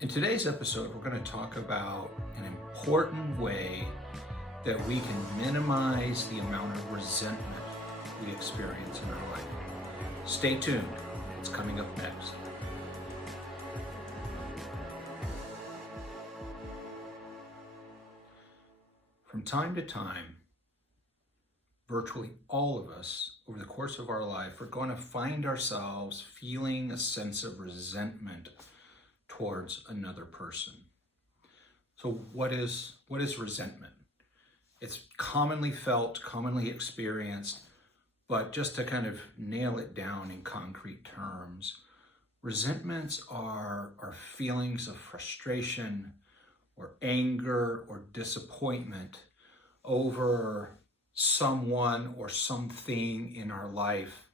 In today's episode, we're going to talk about an important way that we can minimize the amount of resentment we experience in our life. Stay tuned, it's coming up next. From time to time, virtually all of us, over the course of our life, are going to find ourselves feeling a sense of resentment towards another person. So what is resentment? It's commonly felt, commonly experienced, but just to kind of nail it down in concrete terms, resentments are feelings of frustration or anger or disappointment over someone or something in our life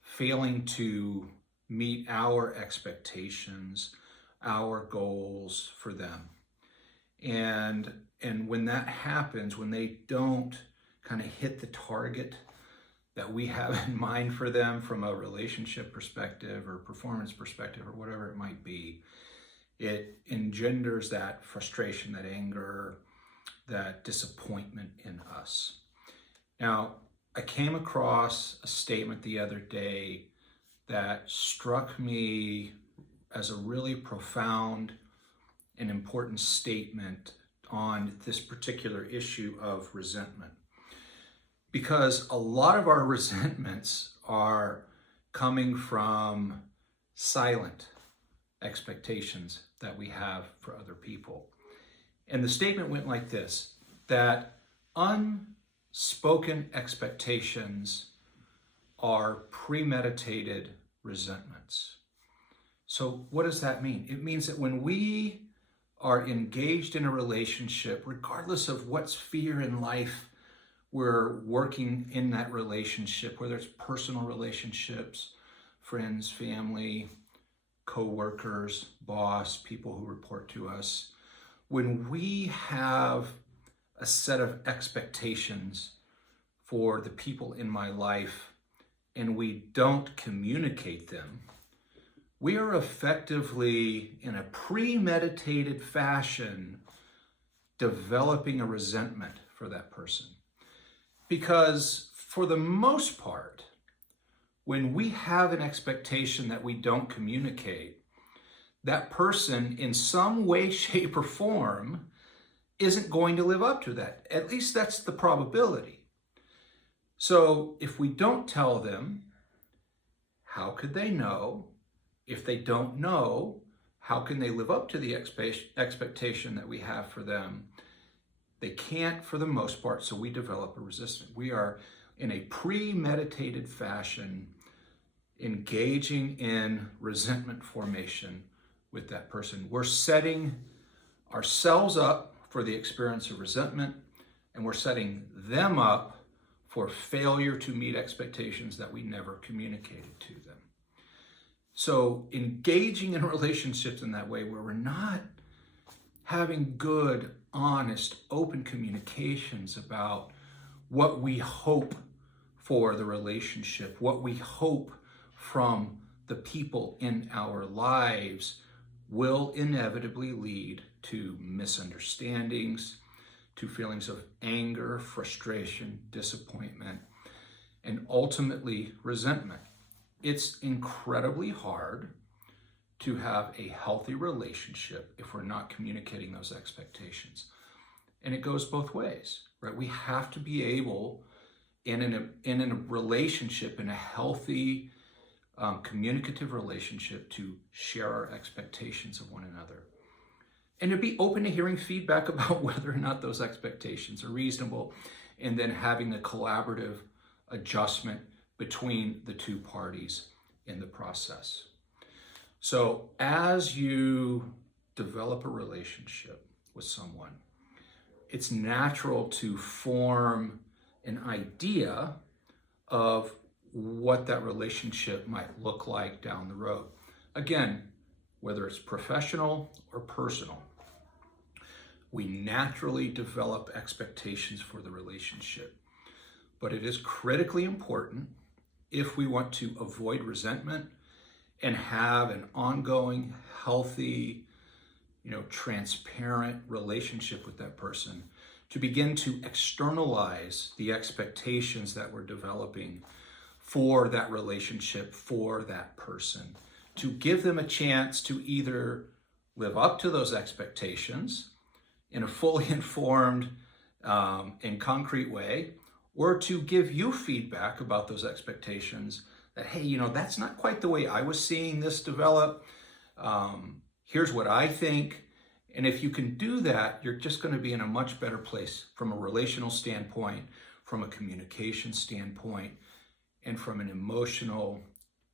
failing to meet our expectations, our goals for them. And when that happens, when they don't kind of hit the target that we have in mind for them from a relationship perspective or performance perspective or whatever it might be, it engenders that frustration, that anger, that disappointment in us. Now, I came across a statement the other day that struck me as a really profound and important statement on this particular issue of resentment. Because a lot of our resentments are coming from silent expectations that we have for other people. And the statement went like this, that unspoken expectations are premeditated resentments. So what does that mean? It means that when we are engaged in a relationship, regardless of what sphere in life we're working in that relationship, whether it's personal relationships, friends, family, co-workers, boss, people who report to us, when we have a set of expectations for the people in my life and we don't communicate them, we are effectively, in a premeditated fashion, developing a resentment for that person. Because for the most part, when we have an expectation that we don't communicate, that person in some way, shape, or form isn't going to live up to that. At least that's the probability. So if we don't tell them, how could they know? If they don't know, how can they live up to the expectation that we have for them? They can't for the most part, so we develop a resistance. We are in a premeditated fashion engaging in resentment formation with that person. We're setting ourselves up for the experience of resentment, and we're setting them up for failure to meet expectations that we never communicated to them. So engaging in relationships in that way where we're not having good, honest, open communications about what we hope for the relationship, what we hope from the people in our lives, will inevitably lead to misunderstandings, to feelings of anger, frustration, disappointment, and ultimately resentment. It's incredibly hard to have a healthy relationship if we're not communicating those expectations. And it goes both ways, right? We have to be able, in a relationship, in a healthy, communicative relationship, to share our expectations of one another. And to be open to hearing feedback about whether or not those expectations are reasonable, and then having a collaborative adjustment between the two parties in the process. So as you develop a relationship with someone, it's natural to form an idea of what that relationship might look like down the road. Again, whether it's professional or personal, we naturally develop expectations for the relationship. But it is critically important, if we want to avoid resentment and have an ongoing, healthy transparent relationship with that person, to begin to externalize the expectations that we're developing for that relationship, for that person, to give them a chance to either live up to those expectations in a fully informed and concrete way, or to give you feedback about those expectations that, hey, that's not quite the way I was seeing this develop. Here's what I think. And if you can do that, you're just going to be in a much better place from a relational standpoint, from a communication standpoint, and from an emotional,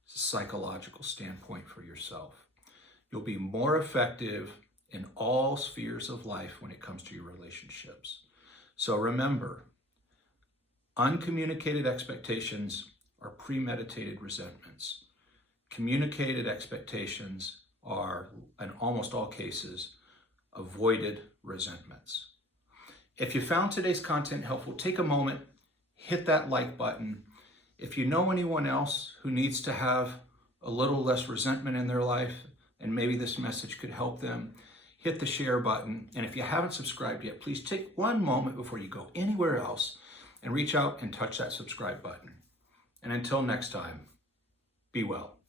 psychological standpoint for yourself. You'll be more effective in all spheres of life when it comes to your relationships. So remember, uncommunicated expectations are premeditated resentments. Communicated expectations are, in almost all cases, avoided resentments. If you found today's content helpful, take a moment, hit that like button. If you know anyone else who needs to have a little less resentment in their life, and maybe this message could help them, hit the share button. And if you haven't subscribed yet, please take one moment before you go anywhere else and reach out and touch that subscribe button. And until next time, be well.